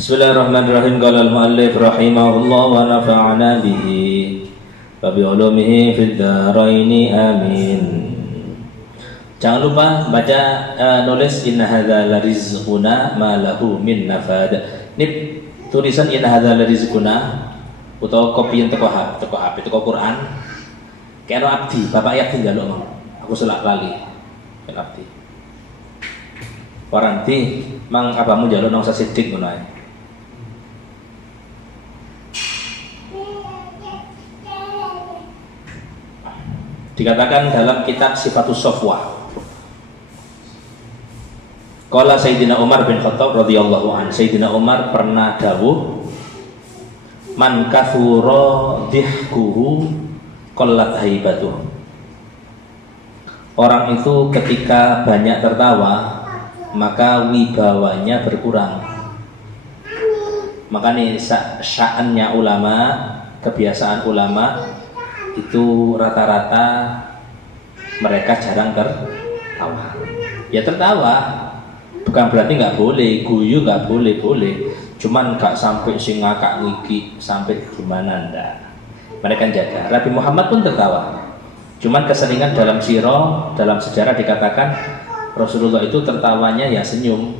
Bismillahirrahmanirrahim. Qala al-mu'allif rahimahullah wa nafa'ana bihi wa bi ulumihi fid dharain amin. Jangan lupa baca nulis inna hadza larizquna ma lahu min nafad. Ini tulisan inna hadza larizquna utawa kopi yang teko HP teko Quran. Kero abdi, bapak yakin njaluk mau. Aku selak lali. Ken abdi. Waranti mang abamu njaluk nang sasidik ngono ae. Dikatakan dalam kitab Sifatus Safwa. Qala Sayyidina Umar bin Khattab radhiyallahu anhu, Sayyidina Umar pernah dawuh, man kathura dhihkuhu qallat haibatuh. Orang itu ketika banyak tertawa, maka wibawanya berkurang. Makanya sya'annya ulama, kebiasaan ulama itu rata-rata mereka jarang tertawa. Ya tertawa bukan berarti nggak boleh, guyu nggak boleh, cuman nggak sampai sing ngakak ngiki sampai gimana ndak. Mereka jaga. Nabi Muhammad pun tertawa, cuman keseringan dalam sirah, dalam sejarah dikatakan Rasulullah itu tertawanya ya senyum,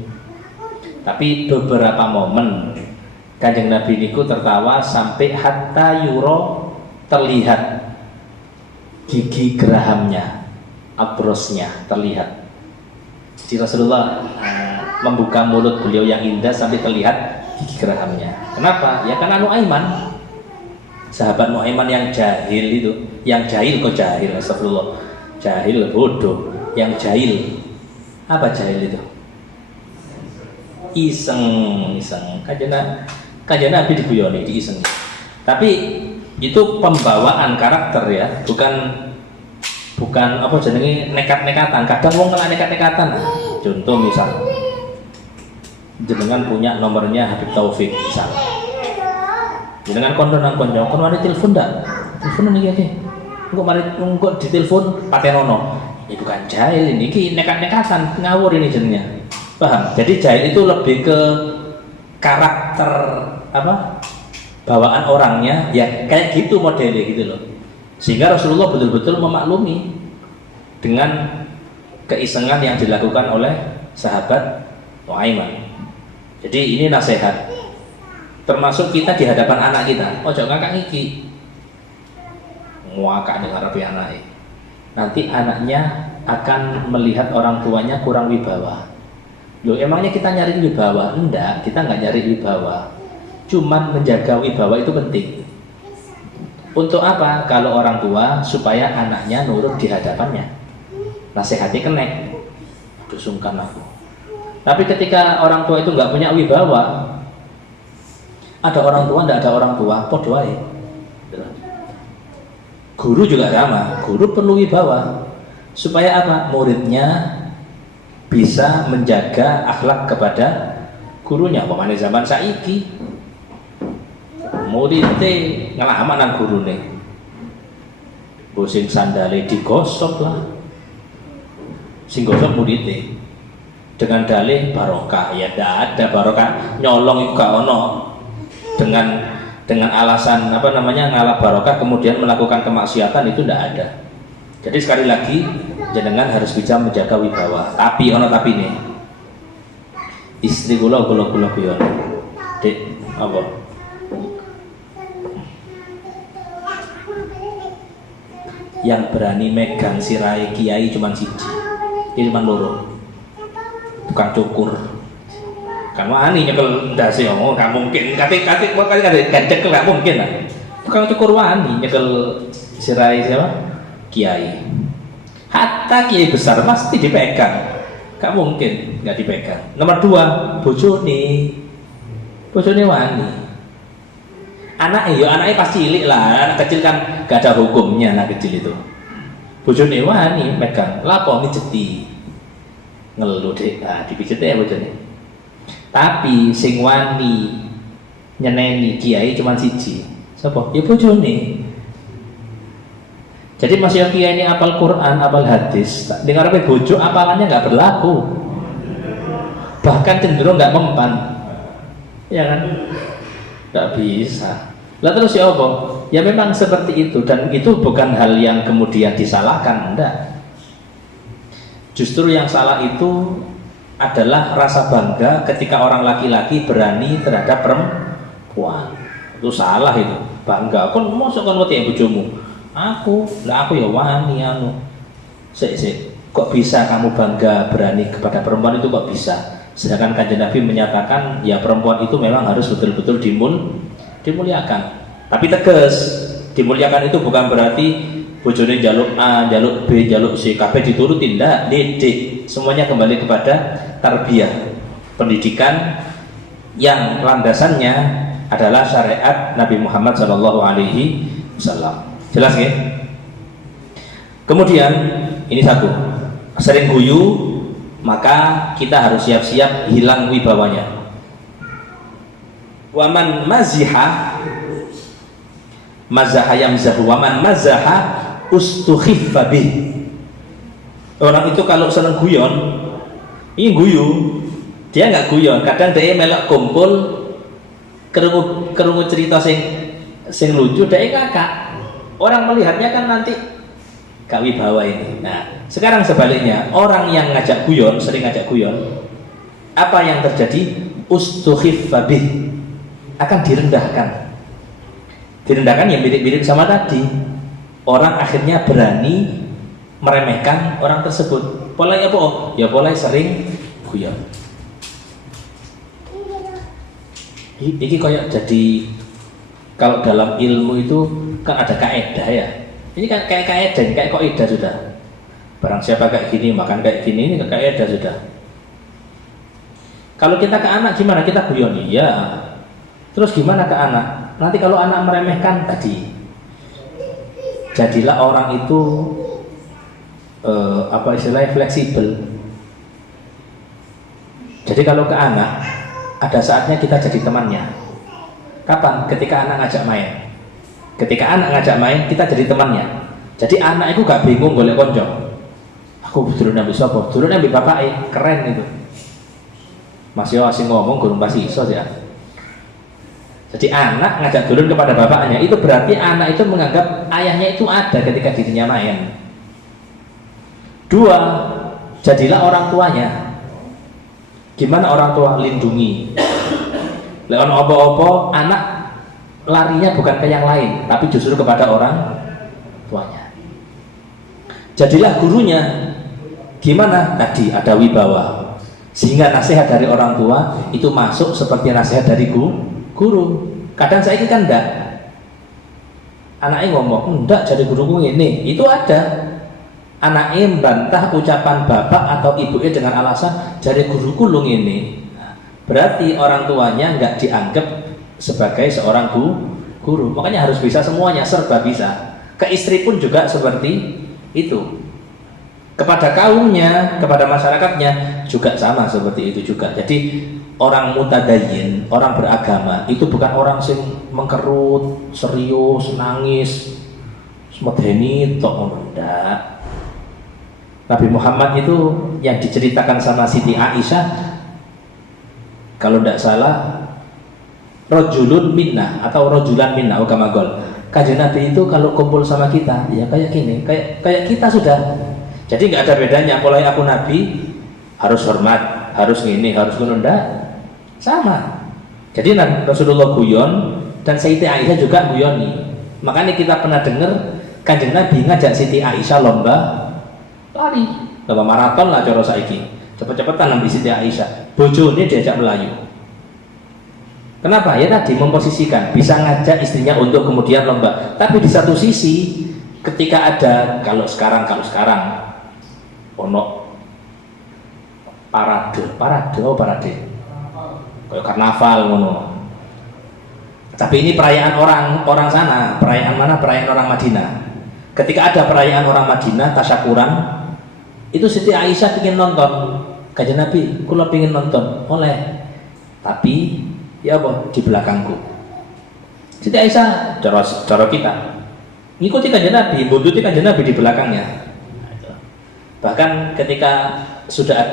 tapi beberapa momen Kanjeng Nabi niku tertawa sampai hatta yuro, terlihat gigi gerahamnya, abrosnya terlihat. Jadi Rasulullah membuka mulut beliau yang indah sampai terlihat gigi gerahamnya. Kenapa? Ya karena Nuaiman, sahabat Nuaiman yang jahil itu, yang jahil kok jahil, astagfirullah, jahil bodoh, yang jahil. Apa jahil itu? Iseng. Kajian Nabi diguyoni, diisengi. Tapi itu pembawaan karakter ya, bukan apa jenenge nekat-nekatan. Kadang wong kena nekat-nekatan. Contoh misal jenengan punya nomornya Habib Taufik misal. Jenengan konco mari telepon ndak? Telepon niki iki. Engko ditelepon patenono. Ya bukan jahil ini, nekat-nekatan, ngawur ini jenengnya. Paham? Jadi jahil itu lebih ke karakter apa? Bawaan orangnya ya kayak gitu modelnya gitu loh, sehingga Rasulullah betul-betul memaklumi dengan keisengan yang dilakukan oleh sahabat Nuaiman. Jadi ini nasihat termasuk kita di hadapan anak kita. Ojo ngakak ngiki ngakak dengan rapi anaknya, nanti anaknya akan melihat orang tuanya kurang wibawa. Loh emangnya kita nyari wibawa? Enggak, kita nggak nyari wibawa, cuman menjaga wibawa itu penting. Untuk apa? Kalau orang tua supaya anaknya nurut di hadapannya, nasihati kena, sungkan aku. Tapi ketika orang tua itu nggak punya wibawa, ada orang tua, nggak ada orang tua, podo ae. Guru juga sama, guru perlu wibawa supaya apa? Muridnya bisa menjaga akhlak kepada gurunya. Pemane zaman saiki muridnya ngelama nang gurune, sing sandale digosok lah, sing gosok muridnya dengan dalih barokah. Ya tidak ada barokah, nyolong itu gak ono dengan alasan apa namanya ngalah barokah kemudian melakukan kemaksiatan, itu tidak ada. Jadi sekali lagi jenengan harus bisa menjaga wibawa. Tapi ono tapi nih, istri kula piyon dek apa yang berani megang sirai kiai cuma siji, cuma loro, tukang cukur. Kan wani nyekel ndase ngomong gak mungkin, kate gandekel gak mungkin lah. Tukang cukur wani nyekel sirai siapa? Kiai. Hatta kiai besar pasti dipegang, gak mungkin nggak dipegang. Nomor dua, bojone wani. Anaknya pasti cilik lah, anak kecil kan gak ada hukumnya anak kecil itu. Bojone wani megang, lapo mijeti, ngeluh deh, dipijeti ya bojone. Tapi sing wani nyeneni kiai cuma siji, siapa? Ya bojone. Jadi masih kiai ini apal Quran, apal hadis, dengar apa bojo apalannya nggak berlaku, bahkan cenderung nggak mempan. Ya kan? Nggak bisa. Lah terus ya apa? Ya memang seperti itu, dan itu bukan hal yang kemudian disalahkan, enggak. Justru yang salah itu adalah rasa bangga ketika orang laki-laki berani terhadap perempuan. Itu salah itu, bangga. Kon mosok kon wedi bojomu. Aku ya wani anu. Sik, kok bisa kamu bangga berani kepada perempuan itu, kok bisa? Sedangkan Kanjeng Nabi menyatakan ya perempuan itu memang harus betul-betul dimuliakan. Tapi tegas, dimuliakan itu bukan berarti bojone jaluk A, jaluk B, jaluk C, kabeh diturutin, ndak, didik. Semuanya kembali kepada tarbiyah, pendidikan yang landasannya adalah syariat Nabi Muhammad SAW. Jelas ya? Kemudian ini satu, sering guyu, maka kita harus siap-siap hilang wibawanya. Waman maziha mazaha yamzahu, waman mazaha ustukhiffa bih. Orang itu kalau seneng guyon, ini guyu, dia nggak guyon. Kadang dia melok kumpul, kerungu cerita sing lucu, dia ngakak. Orang melihatnya kan nanti gak wibawa ini. Nah, sekarang sebaliknya, orang yang ngajak guyon, sering ngajak guyon, apa yang terjadi? Ustukhiffa bih, akan direndahkan. Direndahkan yang mirip-mirip sama tadi. Orang akhirnya berani meremehkan orang tersebut. Polai apa? Ya polai sering guyon. Ini kayak jadi, kalau dalam ilmu itu kan ada kaidah ya. Ini kan kayak kaidah, kayak kaidah sudah. Barang siapa kayak gini makan kayak gini, ini kaidah sudah. Kalau kita ke anak gimana? Kita guyon, iya. Terus gimana ke anak? Nanti kalau anak meremehkan tadi, jadilah orang itu apa istilahnya, fleksibel. Jadi kalau ke anak, ada saatnya kita jadi temannya. Kapan? Ketika anak ngajak main. Ketika anak ngajak main, kita jadi temannya. Jadi anak itu gak bingung golek konco. Aku dulu nabi sapa? Dulu nabi bapak, keren itu. Mas yo asing ngomong gurung pasti iso ya. Jadi anak ngajak turun kepada bapaknya, itu berarti anak itu menganggap ayahnya itu ada ketika dirinya main. Dua, jadilah orang tuanya. Gimana orang tua? Lindungi. Leon opo-opo, anak larinya bukan ke yang lain, tapi justru kepada orang tuanya. Jadilah gurunya. Gimana? Tadi ada wibawa, sehingga nasihat dari orang tua itu masuk seperti nasihat dari guru. Kadang saya kan enggak, anaknya ngomong enggak, jadi guruku ini, itu ada anaknya membantah ucapan bapak atau ibunya dengan alasan jadi guruku lu ini. Nah, berarti orang tuanya enggak dianggap sebagai seorang guru. Makanya harus bisa semuanya, serba bisa. Ke istri pun juga seperti itu. Kepada kaumnya, kepada masyarakatnya juga sama seperti itu juga. Jadi orang mutadayyin, orang beragama itu bukan orang sing mengkerut, serius, nangis, medeni tok ndak. Nabi Muhammad itu yang diceritakan sama Siti Aisyah, kalau tidak salah, rojulun minna atau rojulan minna, ukamagol. Kanjeng Nabi itu kalau kumpul sama kita, ya kayak gini, kayak kita sudah. Jadi nggak ada bedanya. Mulai aku Nabi harus hormat, harus gini, harus menunda. Sama. Jadi Rasulullah guyon dan Siti Aisyah juga guyoni. Makanya kita pernah dengar Kanjeng Nabi ngajak Siti Aisyah lomba lari, lomba maraton lah cara saiki. Cepet-cepetan ambil Siti Aisyah. Bojone diajak melayu. Kenapa? Ya tadi memposisikan, bisa ngajak istrinya untuk kemudian lomba. Tapi di satu sisi ketika ada kalau sekarang ono parade kayak karnaval ngono. Tapi ini perayaan orang sana, perayaan mana? Perayaan orang Madinah. Ketika ada perayaan orang Madinah tasyakuran, itu Siti Aisyah ingin nonton. Kanjeng Nabi, kula pengen nonton, oleh. Tapi ya apa? Di belakangku. Siti Aisyah cara kita ngikuti Kanjeng Nabi, buntuti Kanjeng Nabi di belakangnya. Bahkan ketika sudah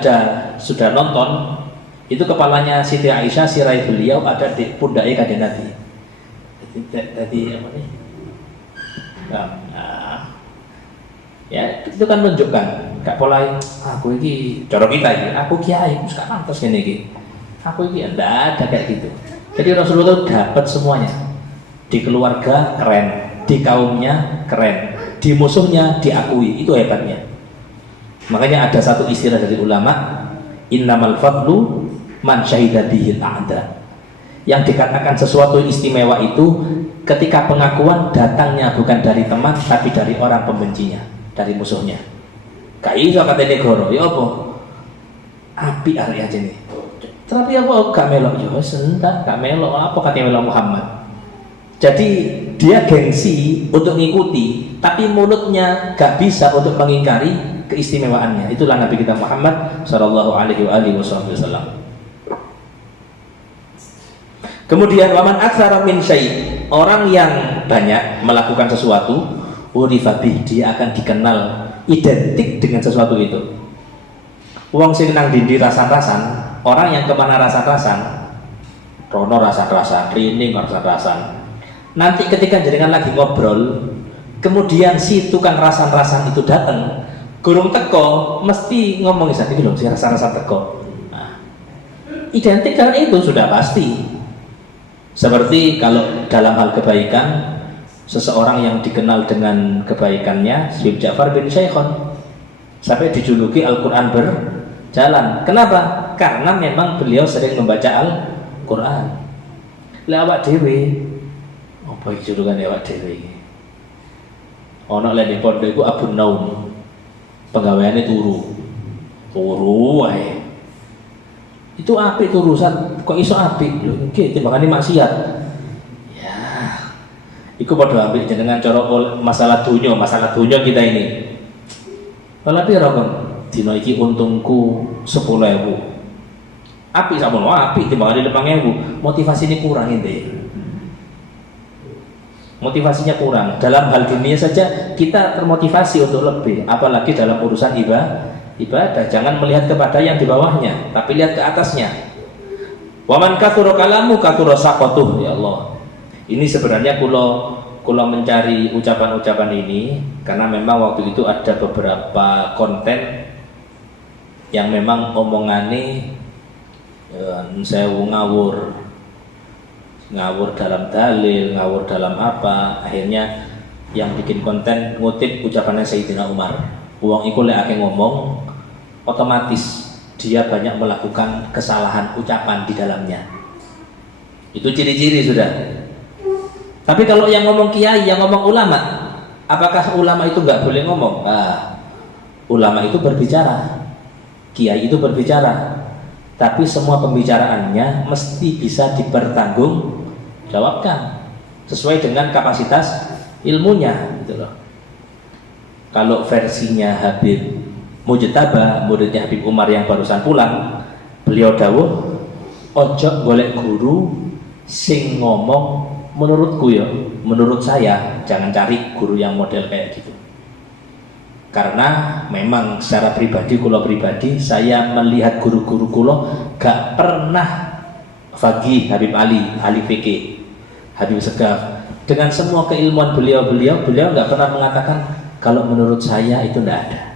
nonton, Itu kepalanya Siti Aisyah, sirai beliau ada di pundaknya Kanjeng Nabi. Jadi apa nih? Ya itu kan menunjukkan gak pola aku ini cara kita ini, aku kiai, aku sekarang pantas ini, aku ini enggak ada kayak gitu. Jadi Rasulullah dapat semuanya, di keluarga keren, di kaumnya keren, di musuhnya diakui, itu hebatnya. Makanya ada satu istilah dari ulama, innamal fadlu man syahida bihil a'da. Yang dikatakan sesuatu istimewa itu ketika pengakuan datangnya bukan dari teman tapi dari orang pembencinya, dari musuhnya. Gak iso kata negoro, ya apa? Api arek aja nih. Tapi apa gak melok? Ya sentak, gak melok apa kata melok Muhammad. Jadi dia gengsi untuk mengikuti, tapi mulutnya gak bisa untuk mengingkari keistimewaannya. Itulah Nabi kita Muhammad sallallahu alaihi wasallam. Kemudian waman aktsara min syai', orang yang banyak melakukan sesuatu, urifa bih, dia akan dikenal identik dengan sesuatu itu. Wong sing nang dindi rasan-rasan, orang yang kemana rasan-rasan, rono rasan-rasan, rining rasan-rasan. Nanti ketika jenengan lagi ngobrol, kemudian si tukang rasan-rasan itu datang, gurung teko, mesti ngomong iki lho, si rasan-rasan teko. Nah, identik dengan itu sudah pasti. Seperti kalau dalam hal kebaikan, seseorang yang dikenal dengan kebaikannya, Syekh Ja'far bin Syekhon, sampai dijuluki Al-Quran berjalan. Kenapa? Karena memang beliau sering membaca Al-Quran. Lewat dewe, apa julukan lewat dewe? Ono lek di pondok iku Abu Naum, penggaweane turu wae. Itu apik itu urusan, kok iso apik lho nggih timbangane maksiat. Ya. Iku padha apik jenengan cara masalah dunya kita ini. Kalau piro kon dina iki untungku 10.000. Apik sakmono apik timbangane 5.000, motivasine kurang ente. Motivasinya kurang. Dalam hal dunia saja kita termotivasi untuk lebih, apalagi dalam urusan ibadah. Jangan melihat kepada yang di bawahnya, tapi lihat ke atasnya. Waman kathura kalamu kathura saqatuh, ya Allah. Ini sebenarnya kula mencari ucapan-ucapan ini karena memang waktu itu ada beberapa konten yang memang omongane sewu ngawur dalam dalil, ngawur dalam apa, akhirnya yang bikin konten ngutip ucapannya Sayyidina Umar. Uang iku lek akeh ngomong, otomatis dia banyak melakukan kesalahan ucapan di dalamnya. Itu ciri-ciri sudah. Tapi kalau yang ngomong kiai, yang ngomong ulama, apakah ulama itu nggak boleh ngomong? Ulama itu berbicara, kiai itu berbicara, tapi semua pembicaraannya mesti bisa dipertanggungjawabkan sesuai dengan kapasitas ilmunya, gitu loh. Kalau versinya Habib Mujtaba, muridnya Habib Umar yang barusan pulang, beliau dawuh, ojo golek guru sing ngomong menurutku ya, menurut saya jangan cari guru yang model kayak gitu. Karena memang secara pribadi, saya melihat guru-guru kulo gak pernah faqih Habib Ali fikih, Habib Segaf, dengan semua keilmuan beliau gak pernah mengatakan kalau menurut saya itu tidak ada.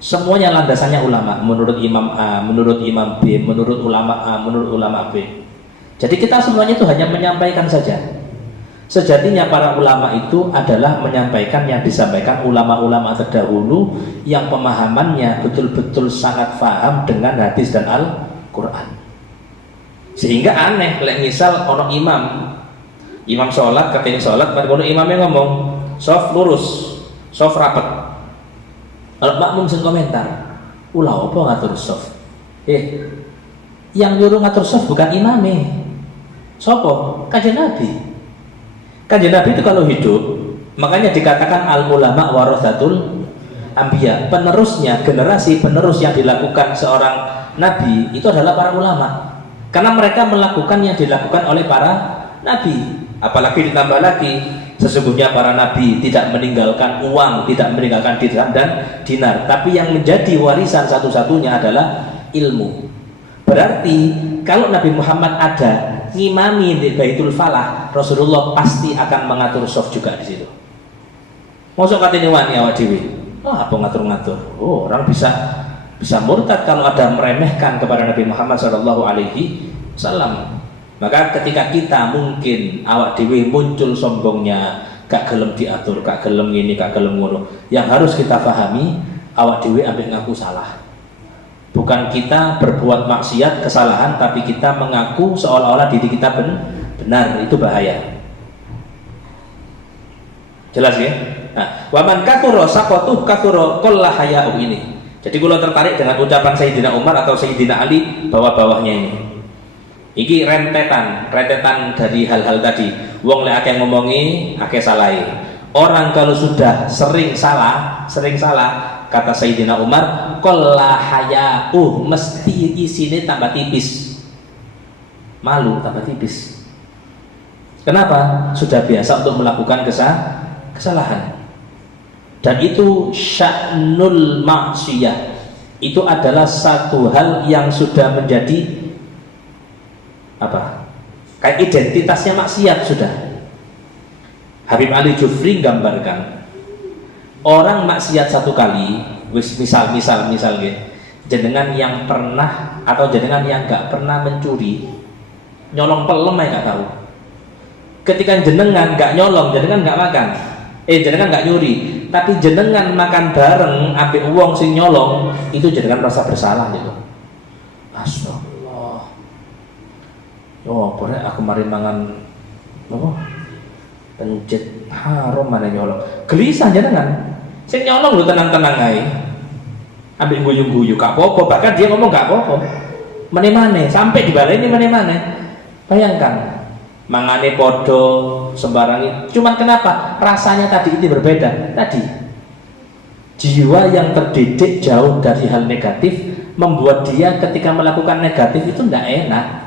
Semuanya landasannya ulama, menurut Imam A, menurut Imam B, menurut ulama A, menurut ulama B. Jadi kita semuanya itu hanya menyampaikan saja. Sejatinya para ulama itu adalah menyampaikan yang disampaikan ulama-ulama terdahulu yang pemahamannya betul-betul sangat paham dengan hadis dan Al-Quran. Sehingga aneh, misal ono imam sholat, katanya sholat, kalau imamnya ngomong soft lurus, soft rapet, kalau makmum sing komentar, ulah apa ngatur soft? Yang nyuruh ngatur soft bukan imamnya, sopo? Kanjeng Nabi. Kanjeng Nabi itu kalau hidup, makanya dikatakan al-ulama warathatul anbiya, penerusnya, generasi penerus yang dilakukan seorang nabi itu adalah para ulama, karena mereka melakukan yang dilakukan oleh para nabi. Apalagi ditambah lagi, sesungguhnya para nabi tidak meninggalkan uang, tidak meninggalkan dirham dan dinar, tapi yang menjadi warisan satu-satunya adalah ilmu. Berarti kalau Nabi Muhammad ada ngimami di Baitul Falah, Rasulullah pasti akan mengatur soft juga di situ. Mosok katene wani awak dhewe. Apa ngatur-ngatur? Oh, orang bisa murtad kalau ada meremehkan kepada Nabi Muhammad sallallahu alaihi wasallam. Maka ketika kita mungkin awak dhewe muncul sombongnya, gak gelem diatur, gak gelem ini, gak gelem ngono, yang harus kita pahami, awak dhewe ambek ngaku salah. Bukan kita berbuat maksiat, kesalahan, tapi kita mengaku seolah-olah diri kita benar. Itu bahaya. Jelas ya? Nah, waman kathura saqatu kathura kullu haya'u ini. Jadi kalau tertarik dengan ucapan Sayyidina Umar atau Sayyidina Ali bawah-bawahnya ini. Iki rentetan dari hal-hal tadi. Wong lek akeh ngomongi, akeh salahi. Orang kalau sudah sering salah, kata Sayyidina Umar, qalla haya'u, mesti isine tambah tipis. Malu tambah tipis. Kenapa? Sudah biasa untuk melakukan kesalahan. Dan itu sya'nul maksiyah. Itu adalah satu hal yang sudah menjadi kayak identitasnya maksiat sudah. Habib Ali Jufri gambarkan orang maksiat satu kali, misal jenengan yang pernah atau jenengan yang gak pernah mencuri, nyolong pelem aja gak tahu. Ketika jenengan gak nyolong, jenengan gak makan, jenengan gak nyuri, tapi jenengan makan bareng ambek wong sing nyolong, itu jenengan merasa bersalah gitu. Astagfirullah. Oh, boleh aku mari mangan pencet haram mana nyolong. Gelisah jenengan. Sing nyolong lu tenang-tenang ae. Ambil guyu-guyu gak apa-apa, bahkan dia ngomong gak apa-apa. Mene-mane sampai dibaleni mene-mane. Bayangkan, mangane podo sembarangi. Cuman kenapa? Rasanya tadi itu berbeda. Tadi jiwa yang terdidik jauh dari hal negatif membuat dia ketika melakukan negatif itu ndak enak.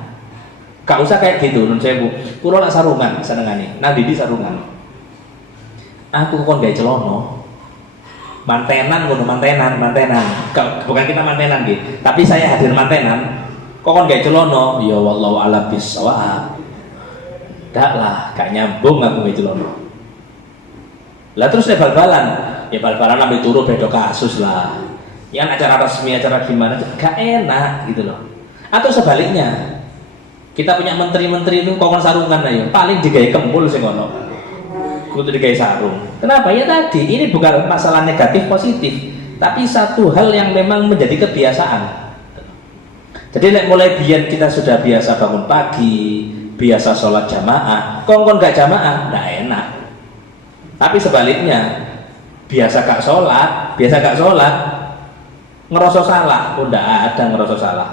Gak usah kayak gitu, nun sewu. Kulo lak sarungan senengane. Nang ndi sarungan. Aku kon gawe celono. Mantenan ngono, mantenan. Bukan kita mantenan nggih, tapi saya hadir mantenan. Kok kon gawe celono? Ya wallahu a'lam bissawab. Dak lah, gak nyambung aku gawe celono. Lah terus bal-balan. Ya bal-balan ambil turu beda kasus lah. Yang acara resmi, acara gimana gak enak gitu loh. Atau sebaliknya, kita punya menteri-menteri itu kokon sarungan ayo, paling digawe kempul sing ngono. Kudu digawe sarung. Kenapa? Ya tadi, ini bukan masalah negatif positif, tapi satu hal yang memang menjadi kebiasaan. Jadi mulai biyen kita sudah biasa bangun pagi, biasa sholat jamaah, kongkon gak jamaah, nggak enak. Tapi sebaliknya, biasa gak sholat, ngerasa salah, nggak ada ngerasa salah.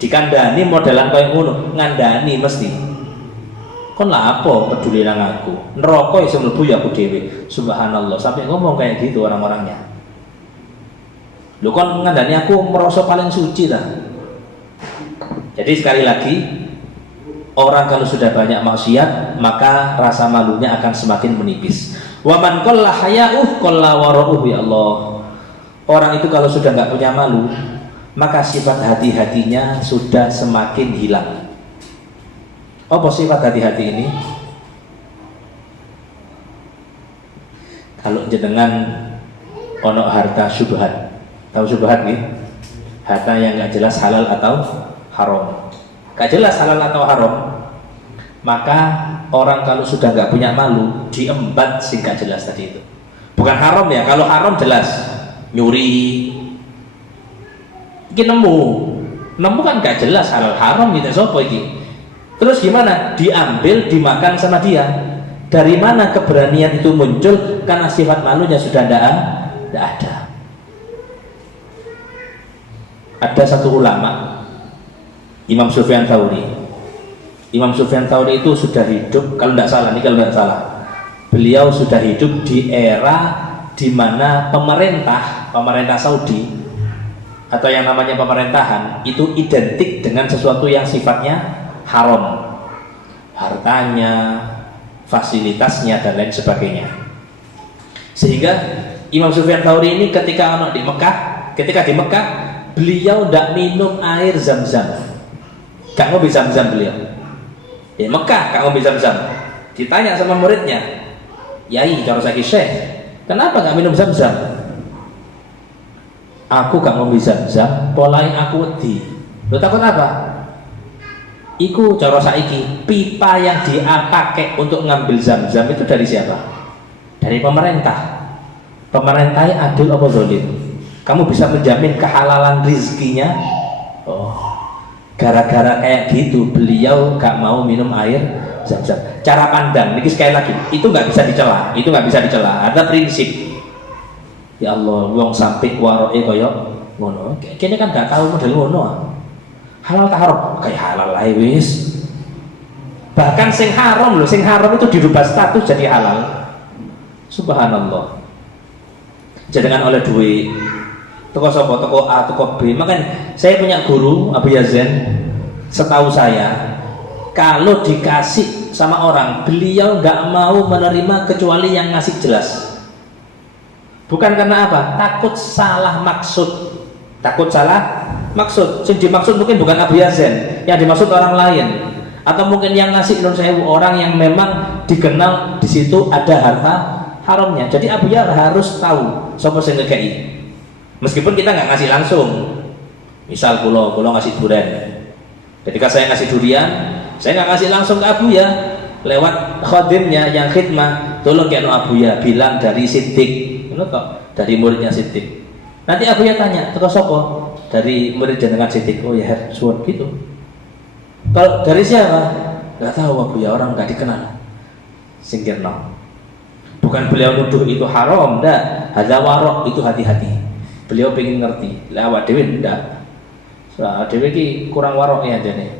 Dikandani modelan kaya ngono, ngandani mesti. Kon lah apa peduli nang aku? Neraka iso mlebu ya aku dhewe. Subhanallah, sampai ngomong kayak gitu orang-orangnya. Lho kon ngandani aku merasa paling suci dah. Jadi sekali lagi, orang kalau sudah banyak maksiat, maka rasa malunya akan semakin menipis. Wa man qalla haya'uh qalla wara'uh, ya Allah. Orang itu kalau sudah nggak punya malu, maka sifat hati-hatinya sudah semakin hilang. Apa sifat hati-hati ini? Kalau jenengan ono harta syubhat, tahu syubhat nih? Harta yang nggak jelas halal atau haram. Nggak jelas halal atau haram, maka orang kalau sudah nggak punya malu, diembat sih nggak jelas tadi itu. Bukan haram ya, kalau haram jelas nyuri. Iki nemu kan gak jelas halal haram gitu sopo iki. Terus gimana? Diambil, dimakan sama dia. Dari mana keberanian itu muncul? Karena sifat malunya sudah tidak ada. Ada satu ulama, Imam Sufyan Tsauri. Imam Sufyan Tsauri itu sudah hidup, kalau tidak salah, beliau sudah hidup di era di mana pemerintah Saudi atau yang namanya pemerintahan itu identik dengan sesuatu yang sifatnya haram, hartanya, fasilitasnya dan lain sebagainya. Sehingga Imam Sufyan Tsauri ini ketika di Mekah beliau tidak minum air Zam-Zam, gak ngopi Zam-Zam beliau. Ya Mekah gak ngopi Zam-Zam. Ditanya sama muridnya, Yai, cara saya Syekh, kenapa gak minum Zam-Zam? Aku gak ngopi Zam-Zam, polai aku wedi. Lo takut apa? Iku cara saiki, pipa yang dia pakai untuk ngambil Zam-Zam itu dari siapa? Dari pemerintah. Pemerintahnya adil apa zalim? Kamu bisa menjamin kehalalan rizkinya? Oh, gara-gara kayak gitu beliau gak mau minum air Zam-Zam. Cara pandang, ini sekali lagi, itu nggak bisa dicela, itu nggak bisa dicela. Ada prinsip. Ya Allah, wong sampai waroe koyo ngono. Kene kan gak tahu model ngono. Halal tak haram? Kayak halal ae wis. Bahkan sing haram loh, sing haram itu dirubah status jadi halal. Subhanallah. Jangan oleh duit toko sopo, toko A, toko B. Makanya saya punya guru Abu Yazin, setahu saya kalau dikasih sama orang, beliau nggak mau menerima kecuali yang ngasih jelas. Bukan karena apa? Takut salah maksud. Takut salah maksud. Yang dimaksud mungkin bukan Abu Yazin, yang dimaksud orang lain. Atau mungkin yang ngasih orang yang memang dikenal di situ ada harta haramnya. Jadi Abu Yazin harus tahu sapa sing ngekei. Meskipun kita nggak ngasih langsung. Misal pulau ngasih durian. Ketika saya ngasih durian, saya nggak ngasih langsung ke Abu ya, lewat khodimnya yang khidmah. Tolong ya Abu ya, bilang dari Siddiq, dari muridnya Siddiq. Nanti Abu ya tanya, terus sopo? Dari murid jenengan Siddiq. Oh ya, suwun gitu. Kalau dari siapa? Nggak tahu Abu ya, orang nggak dikenal. Singkirno. Bukan beliau nuduh itu haram, enggak. Ada warok itu hati-hati. Beliau pengen ngerti. Lah awak dhewe ndak. Soal dhewe iki kurang warok ya jane.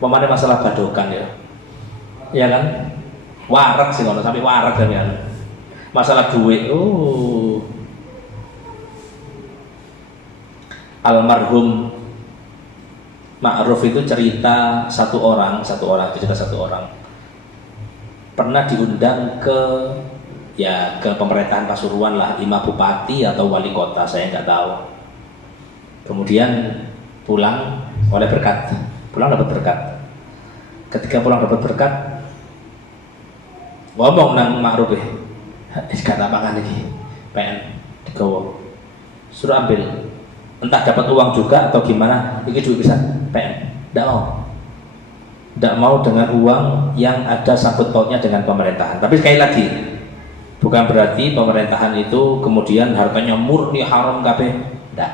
Pemane masalah badokan ya. Iya kan? Warak sih ngono, sampai warak kan ya. Masalah duit. Oh. Almarhum Ma'ruf itu cerita satu orang pernah diundang ke pemerintahan Pasuruan lah, imam bupati atau wali kota, saya nggak tahu. Kemudian pulang oleh berkat, pulang dapat berkat. Ketika pulang dapat berkat, ngomong nang Ma'ruf kata pangan ini, PN digawa, suruh ambil, entah dapat uang juga atau gimana, ini juga bisa PN, tidak mau dengan uang yang ada sangkut pautnya dengan pemerintahan. Tapi sekali lagi, bukan berarti pemerintahan itu kemudian hartanya murni haram kabeh. Tidak.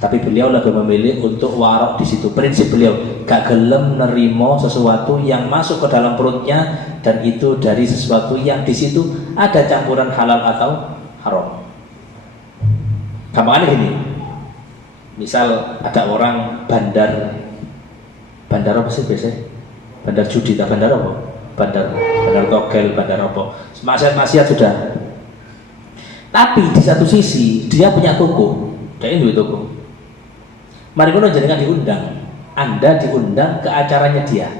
Tapi beliau lebih memilih untuk warok di situ. Prinsip beliau gak gelem nerimo sesuatu yang masuk ke dalam perutnya dan itu dari sesuatu yang di situ ada campuran halal atau haram. Gampangnya gini. Misal ada orang bandar apa sih biasanya? Bandar judi, tak bandar apa? Bandar togel, bandar apa? Maksiat sudah. Tapi di satu sisi dia punya toko, dia duit toko. Mari kono jenengan diundang, Anda diundang ke acaranya dia,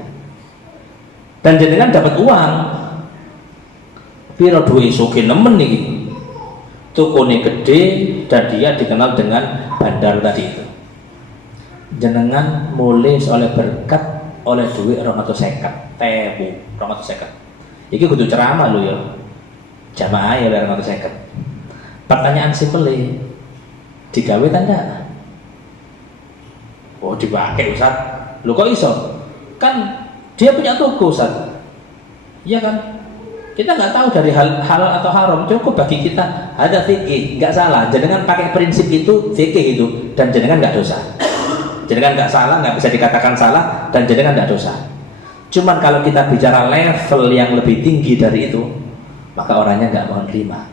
dan jenengan dapat uang. Piro duwe soge nemen nih, tokone gede dan dia dikenal dengan bandar tadi itu. Jenengan mulai oleh berkat oleh duit 250.000, 250. Iki kudu ceramah lo ya, jamaah ya 250. Pertanyaan simpel digawe tanda. Oh dipakai Ustaz. Lu kok iso? Kan dia punya toko Ustaz. Iya kan? Kita nggak tahu dari halal atau haram. Cukup bagi kita ada fikih, nggak salah. Jenengan pakai prinsip itu fikih itu dan jenengan nggak dosa. Jenengan nggak salah, nggak bisa dikatakan salah dan jenengan nggak dosa. Cuman kalau kita bicara level yang lebih tinggi dari itu, maka orangnya nggak mau terima.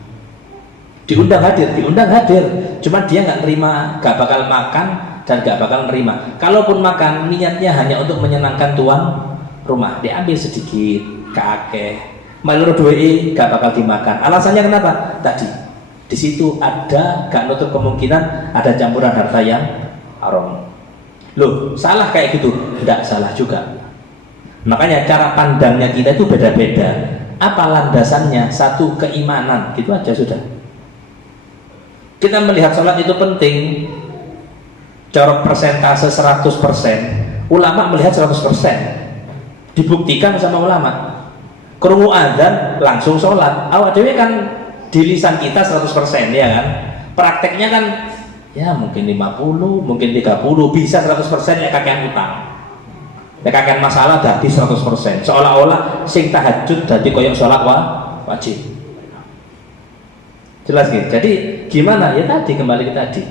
Diundang hadir. Cuman dia nggak terima, nggak bakal makan dan nggak bakal nerima. Kalaupun makan, niatnya hanya untuk menyenangkan tuan rumah. Diambil sedikit, kakek, malu duit, nggak bakal dimakan. Alasannya kenapa? Tadi di situ ada, nggak nutup kemungkinan ada campuran harta yang haram. Loh, salah kayak gitu? Nggak salah juga. Makanya cara pandangnya kita itu beda-beda. Apa landasannya? Satu, keimanan, gitu aja sudah. Kita melihat sholat itu penting, Cara persentase 100%, ulama melihat 100%. Dibuktikan sama ulama. Krungu adzan langsung sholat. Awak dhewe kan di lisan kita 100% ya kan. Prakteknya kan ya mungkin 50, mungkin 30, bisa 100% ya kakean utang. Ya kakean masalah dadi 100%. Seolah-olah sing tahajud dadi koyok sholat wajib. Jelas gitu. Jadi gimana? Ya tadi kembali ke tadi.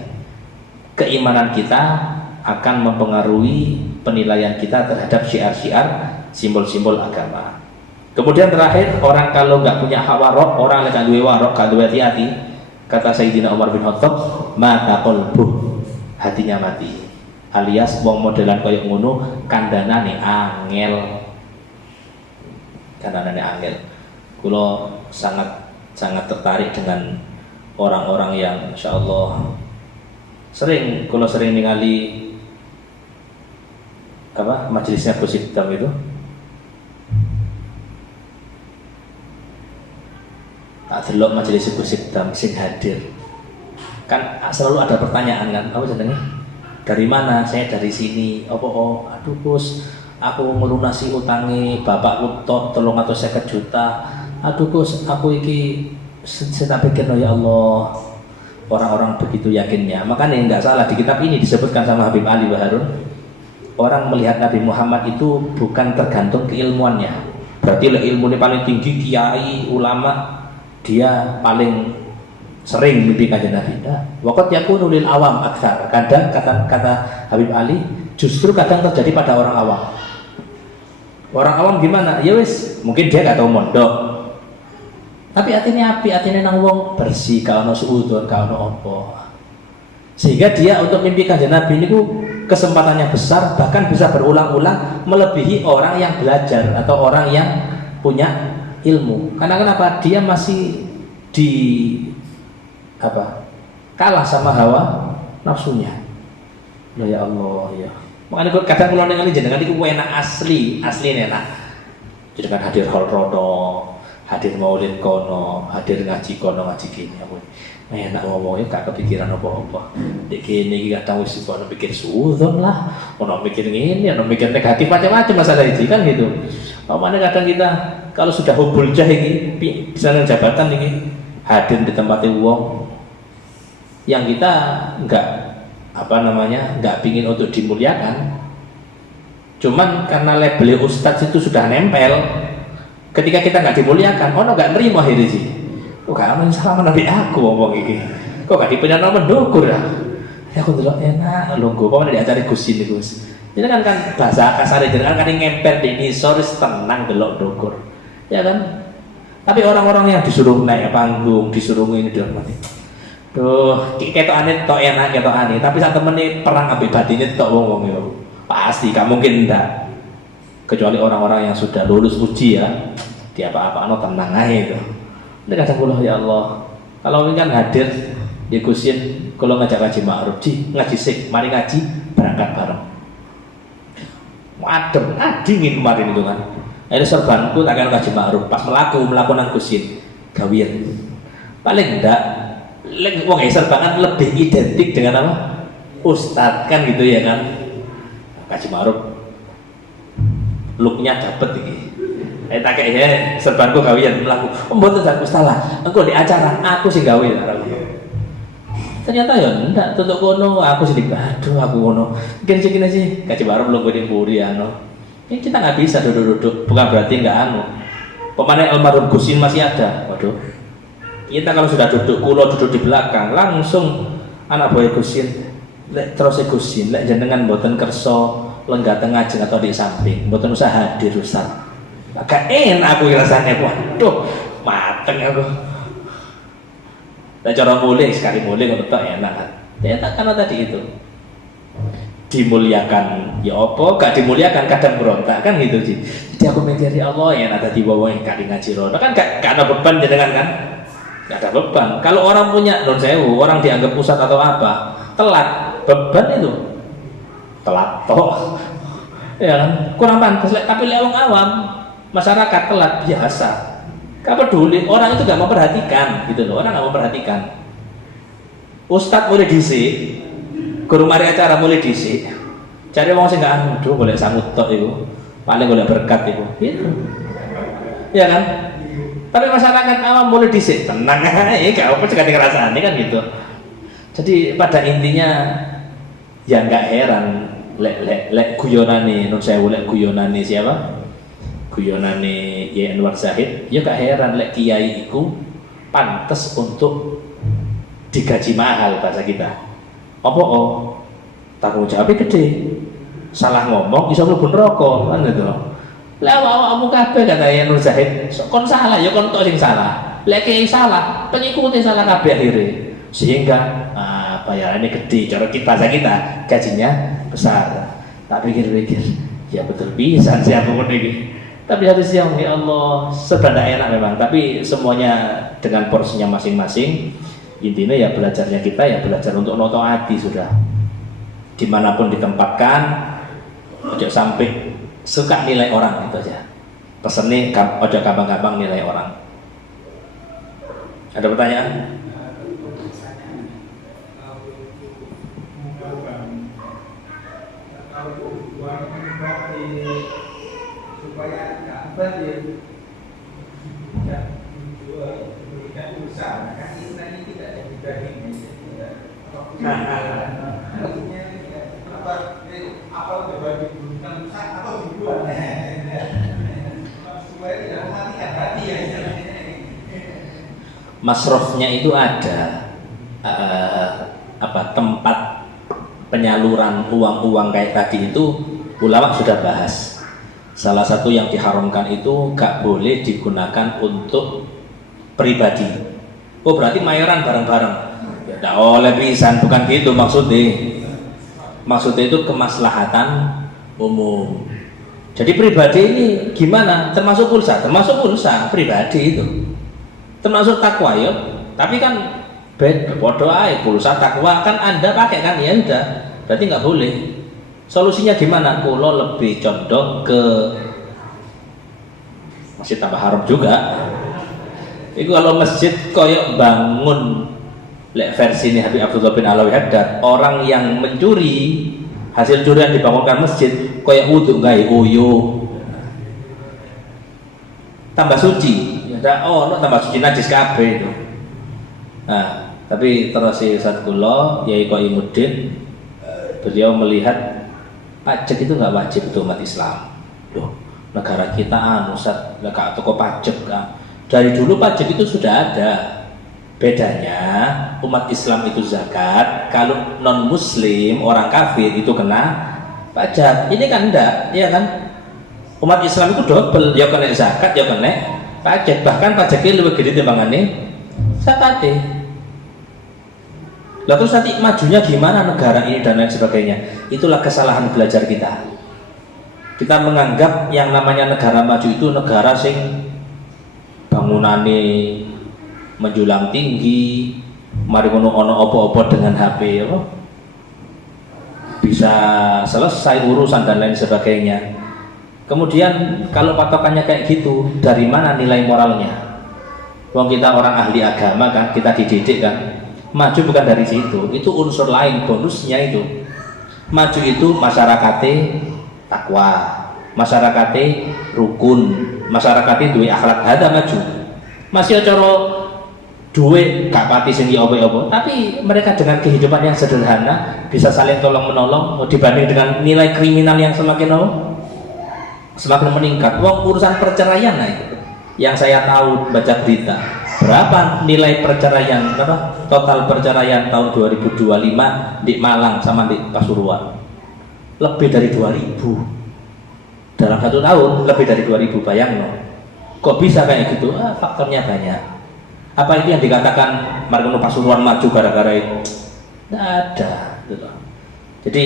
Keimanan kita akan mempengaruhi penilaian kita terhadap syiar-syiar, simbol-simbol agama. Kemudian terakhir, orang kalau nggak punya hak warok, orang yang duwe warok, gak duwe hati-hati, kata Sayyidina Umar bin Khattab, mata qalbuh, hatinya mati. Alias wong modelan koyok ngono kandanane angel. Kandanane angel. Kulo sangat tertarik dengan orang-orang yang insya Allah kalau sering ningali apa majelisnya Gus Idam itu, tak delok majelis Gus Idam sing hadir kan selalu ada pertanyaan kan, apa jenenge, dari mana? Saya dari sini. Oh aduh Gus, aku ngelunasi utangi bapakku tok 350 juta. Aduh Gus, aku iki saya pikir ya Allah, orang-orang begitu yakinnya. Makanya nggak salah di kitab ini disebutkan sama Habib Ali Baharun, orang melihat Nabi Muhammad itu bukan tergantung keilmuannya. Berarti ilmunya paling tinggi, kiai, ulama, dia paling sering mimpi kanjeng Nabi. Waqat yakunu lil awam aktsar. Kadang kata Habib Ali, justru kadang terjadi pada orang awam. Orang awam gimana? Ya wis, mungkin dia nggak tahu mondok, tapi hatinya api, hatinya nang wong bersih, gak ono suudon, gak ono opo. Sehingga dia untuk mimpi kanjeng Nabi ini kesempatannya besar, bahkan bisa berulang-ulang melebihi orang yang belajar atau orang yang punya ilmu. Karena kenapa? Dia masih kalah sama hawa nafsunya. Ya Allah ya. Makanya kadang kalau ningali jenengan iku enak asli enak. Jenengan hadir hol rodo, hadir maulid kono, hadir ngaji kono, ngaji gini aku. Enak ngomongnya gak kepikiran apa-apa. Dek kene iki kadang wis ono pikir suudzon lah, ono mikir ngene, ono mikir negatif macam-macam masalah itu kan gitu. Mana kadang kita kalau sudah hubul jah iki bisa nang jabatan iki hadir di tempat wong yang kita nggak pingin untuk dimuliakan. Cuman karena label ustadz itu sudah nempel, ketika kita nggak dimuliakan, ono nggak nerima akhirnya sih. Kok gak aman salah nabi aku ngomong ini, kok gak dipunya nama mendukur ya? Ya aku dulu enak, longgo, kok mana diajari Gus ini Gus. Ini kan bahasa kasar itu kan ngemper di ini, sorry tenang delok dukur, ya kan? Tapi orang-orang yang disuruh naik panggung, disuruh ini dia mati. Tuh, ketok aneh, tok enak, ketok aneh. Tapi saat temennya perang ambil batinnya tok wong itu, pasti gak mungkin enggak. Kecuali orang-orang yang sudah lulus uji ya, dia apa-apa tenang aja itu. Ini kata Allah, ya Allah, kalau ini kan hadir ya Gusin, kalau ngajak ngaji ma'ruf, ngaji sik, mari ngaji berangkat bareng. Adem, dingin kemarin itu kan. Ini serbanku tak akan ngaji ma'ruf, pas melakukan Gusin, gawian. Paling enggak, wong serbangan lebih identik dengan apa? Ustadz kan gitu ya kan. Ngaji ma'ruf, looknya dapet ini. Tak kayak serbanku gawian melaku. Mboten aku salah. Engko di acara aku sing gawe. Ternyata ya ndak tutuk kono aku sing aduh aku kono. Gini sih kaji baru belum gue dipuri ano. Ini kita nggak bisa duduk-duduk. Bukan berarti nggak anu. Pemain almarhum Gusin masih ada. Waduh. Kita kalau sudah duduk kulo duduk di belakang langsung anak buah Gusin terus Gusin lek jenengan mboten kersa lenggah tengah jeng atau di samping mboten usah hadir Ustaz. Agak enak aku rasanya, waduh, mateng aku. Dan cara mulai sekali mulai kalau tak enak kan. Ternyata karena tadi itu dimuliakan, ya apa? Gak dimuliakan kadang berontak kan gitu sih. Jadi aku mikir ya Allah ya ada di bawah yang kali ngaji rono kan gak ada beban jenengan kan? Gak ada beban. Kalau orang punya non sewu, orang dianggap pusat atau apa, telat beban itu, telat toh, ya kan? Kurang pantas. Tapi lewat awam. Masyarakat telat biasa, gak peduli, orang itu gak memperhatikan gitu loh, orang gak memperhatikan. Ustadz mulai disik Guru mari acara mulai dhisik. Cari wong sing gak anu, boleh sangut tok iku. Paling boleh berkat iku. Gitu. Ya kan? Tapi masyarakat awam mulai dhisik, tenang ae, gak apa sekali ngrasani kan gitu. Jadi pada intinya ya nggak heran lek guyonane nun sewu, lek guyonane siapa? Guyonane Yai Anwar Zahid, ya gak heran lek kiai iku pantes untuk digaji mahal bahasa kita. Apa tanggung jawabnya gede, salah ngomong bisa mlebu neraka kan gitu. Lah awakmu kabeh kata Yai Nur Zahid, kon salah ya kon tok sing salah. Lek kiai salah, pengikutnya salah kabeh akhirnya. Sehingga bayarannya gede, cara kita gajinya besar. Tak pikir-pikir, ya betul bisa sih aku ini. Tapi satu siang ya Allah, sedang enak memang. Tapi semuanya dengan porsinya masing-masing. Intinya ya belajarnya kita ya belajar untuk noto hati sudah. Dimanapun ditempatkan, ojo sampai suka nilai orang itu aja. Pesennya ojo gampang-gampang nilai orang. Ada pertanyaan? Supaya nggak memberikan usaha, kan istilahnya tidak ada dibanding. Apa berbagi bukan usaha atau dibuat supaya tidak mematikan hati ya. Masrofnya itu ada tempat penyaluran uang-uang kayak tadi itu ulama sudah bahas. Salah satu yang diharamkan itu gak boleh digunakan untuk pribadi. Oh berarti mayoran bareng-bareng. Ya gak oleh pisan, bukan gitu maksudnya. Maksudnya itu kemaslahatan umum. Jadi pribadi ini gimana? Termasuk pulsa pribadi itu. Termasuk takwa ya. Tapi kan bodoh aja pulsa takwa kan Anda pakai kan ya udah. Berarti nggak boleh. Solusinya gimana? Kulo lebih condong ke masih tambah haram juga. Itu kalau masjid koyok bangun versi ini Habib Abdullah bin Alawi Haddad, orang yang mencuri hasil curian dibangunkan masjid koyok wudhu nggak uyu tambah suci ya tambah suci najis kabeh itu. Nah tapi terus si Ustaz Kulo Yai Qaimuddin beliau melihat pajak itu nggak wajib untuk umat Islam. Loh, negara kita Ustaz nggak toko pajak kan. Dari dulu pajak itu sudah ada. Bedanya umat Islam itu zakat, kalau non muslim orang kafir itu kena pajak. Ini kan enggak, ya kan? Umat Islam itu double, ya kena zakat, ya kena pajak. Bahkan pajaknya lebih gede timbangannya zakatnya. Lalu nanti majunya gimana negara ini dan lain sebagainya. Itulah kesalahan belajar kita. Kita menganggap yang namanya negara maju itu negara sing bangunane menjulang tinggi, mari ono opo-opo dengan HP ya, bisa selesai urusan dan lain sebagainya. Kemudian kalau patokannya kayak gitu, dari mana nilai moralnya? Wong kita orang ahli agama kan, kita dididik kan. Maju bukan dari situ, itu unsur lain, bonusnya itu. Maju itu masyarakatnya takwa, masyarakatnya rukun, masyarakatnya duwe akhlak, ada maju. Masih coro duwe gak pati sing opo-opo, tapi mereka dengan kehidupan yang sederhana bisa saling tolong menolong dibanding dengan nilai kriminal yang semakin meningkat. Wong urusan perceraian nah itu. Yang saya tahu baca berita, berapa nilai perceraian, total perceraian tahun 2025 di Malang sama di Pasuruan? Lebih dari 2000 dalam 1 tahun, lebih dari 2000. Bayang no. Kok bisa kayak gitu? Faktornya banyak. Apa itu yang dikatakan Margono Pasuruan maju gara-gara itu? Tidak ada gitu. Jadi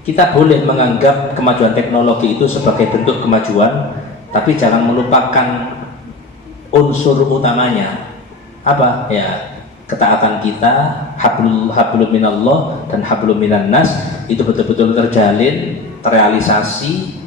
kita boleh menganggap kemajuan teknologi itu sebagai bentuk kemajuan, tapi jangan melupakan unsur utamanya. Apa? Ya ketaatan kita, hablum minallah dan hablum minan nas, itu betul-betul terjalin, terrealisasi,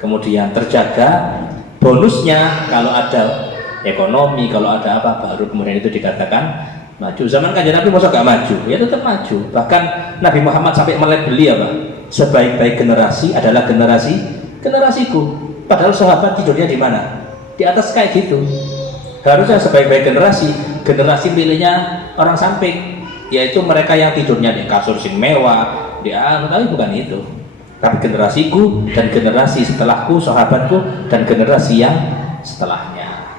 kemudian terjaga. Bonusnya kalau ada ekonomi, kalau ada apa, baru kemudian itu dikatakan Maju. Zaman kanjeng Nabi masa gak maju? Ya tetap maju. Bahkan Nabi Muhammad sampai melabeli apa? Sebaik-baik generasi adalah generasiku. Padahal sahabat tidurnya di mana? Di atas kayak gitu. Harusnya sebaik-baik generasi milihnya orang samping, yaitu mereka yang tidurnya di kasur sing mewah, tapi bukan itu. Tapi generasiku dan generasi setelahku, sahabatku dan generasi yang setelahnya.